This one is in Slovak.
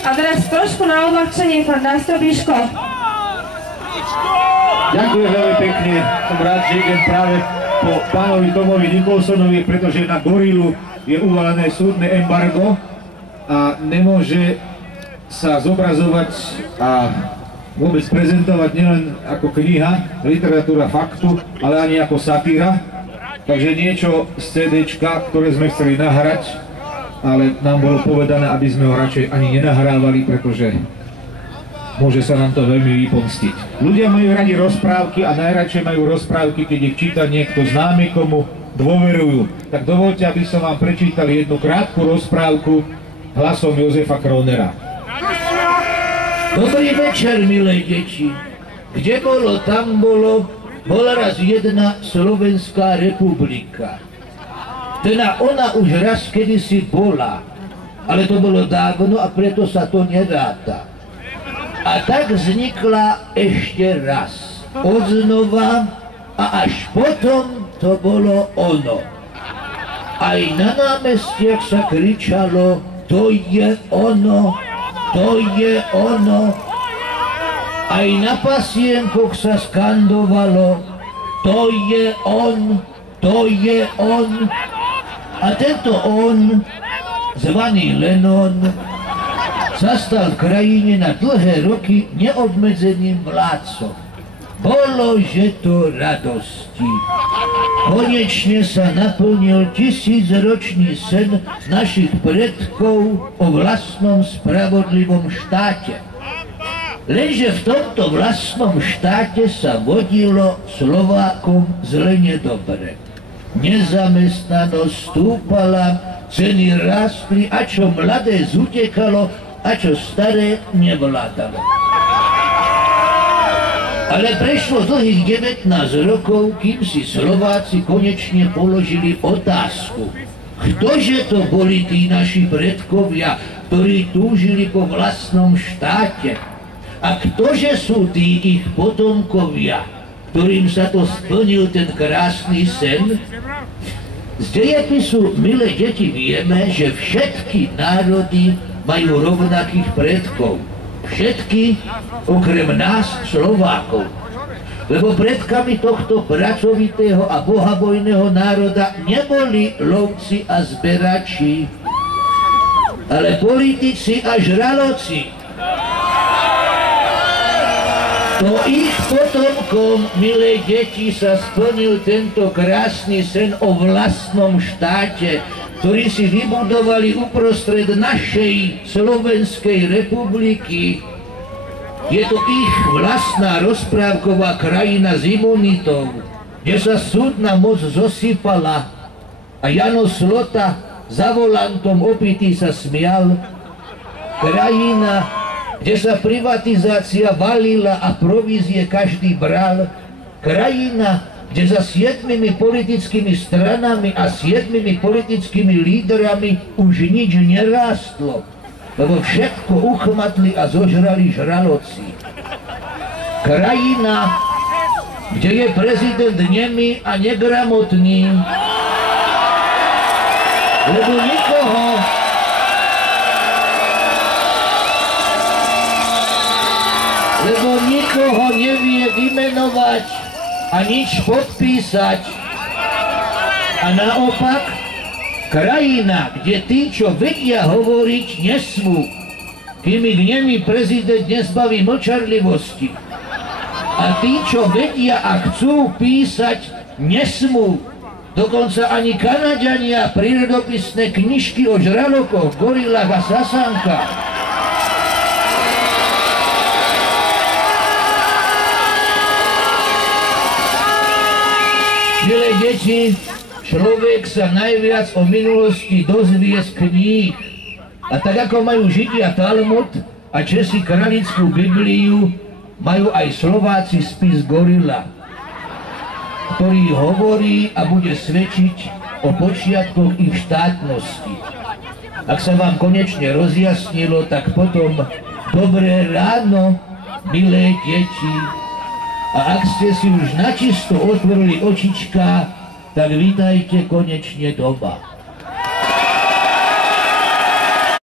A teraz trošku na odľahčenie pán nástrobíško. Ďakujem veľmi pekne. Som rád, že idem práve po pánovi Tomovi Nicholsonovi, pretože na Gorilu je uvalené súdne embargo a nemôže sa zobrazovať a vôbec prezentovať nielen ako kniha, literatúra faktu, ale ani ako satíra. Takže niečo z CD-čka, ktoré sme chceli nahrať, ale nám bolo povedané, aby sme ho radšej ani nenahrávali, pretože môže sa nám to veľmi vypomstiť. Ľudia majú radi rozprávky a najradšej majú rozprávky, keď ich číta niekto známy, komu dôverujú. Tak dovoľte, aby som vám prečítal jednu krátku rozprávku hlasom Jozefa Kronera. Dobrý večer, milé deti. Kde bolo, tam bolo, bola raz jedna Slovenská republika. Teda ona už raz kedysi bola, ale to bolo dávno a preto sa to neráta. A tak vznikla ešte raz, odznova a až potom to bolo ono. Aj na námestiach sa kričalo, to je ono, to je ono. Aj na pasienkoch sa skandovalo, to je on, to je on. A tento on, zvaný Lennon, sa stal v krajine na dlhé roky neobmedzeným vládcom. Bolo, že to radosti. Konečne sa naplnil tisícročný sen našich predkov o vlastnom spravodlivom štáte. Lenže v tomto vlastnom štáte sa vodilo Slovákom zle nedobre. Nezamestnanosť stúpala, ceny rástli a čo mladé zutekalo, a čo staré nevládalo. Ale prešlo dlhých 19 rokov, kým si Slováci konečne položili otázku. Ktože to boli tí naši predkovia, ktorí túžili po vlastnom štáte? A ktože sú tí ich potomkovia, ktorým sa to splnil ten krásny sen? Z dejepisu, milé deti, vieme, že všetky národy majú rovnakých predkov. Všetky, okrem nás, Slovákov. Lebo predkami tohto pracovitého a bohabojného národa neboli lovci a zberači, ale politici a žraloci. Po ich potomkom, milé deti, sa splnil tento krásny sen o vlastnom štáte, ktorí si vybudovali uprostred našej Slovenskej republiky. Je to ich vlastná rozprávková krajina s imunitou, kde sa súdna moc zosypala a Jano Slota za volantom opitý sa smial. Krajina, kde sa privatizácia valila a provízie každý bral. Krajina, kde za 7 politickými stranami a 7 politickými lídrami už nič nerástlo, lebo všetko uchmatli a zožrali žraloci. Krajina, kde je prezident nemý a negramotný, lebo nikoho nevie vymenovať a nič podpísať. A naopak, krajina, kde tí, čo vedia hovoriť, nesmú, kým ich nemý prezident nezbaví mlčarlivosti. A tí, čo vedia a chcú písať, nesmú. Dokonca ani Kanaďania prírodopisné knižky o žralokoch, gorilách a sasánkach. Milé deti, človek sa najviac o minulosti dozvie z kníh. A tak ako majú Židia Talmud a Česi Kralickú Bibliu, majú aj Slováci spis Gorila, ktorý hovorí a bude svedčiť o počiatkoch ich štátnosti. Ak sa vám konečne rozjasnilo, tak potom dobré ráno, milé deti. A ak ste si už načisto otvorili očička, tak vítajte konečne doma.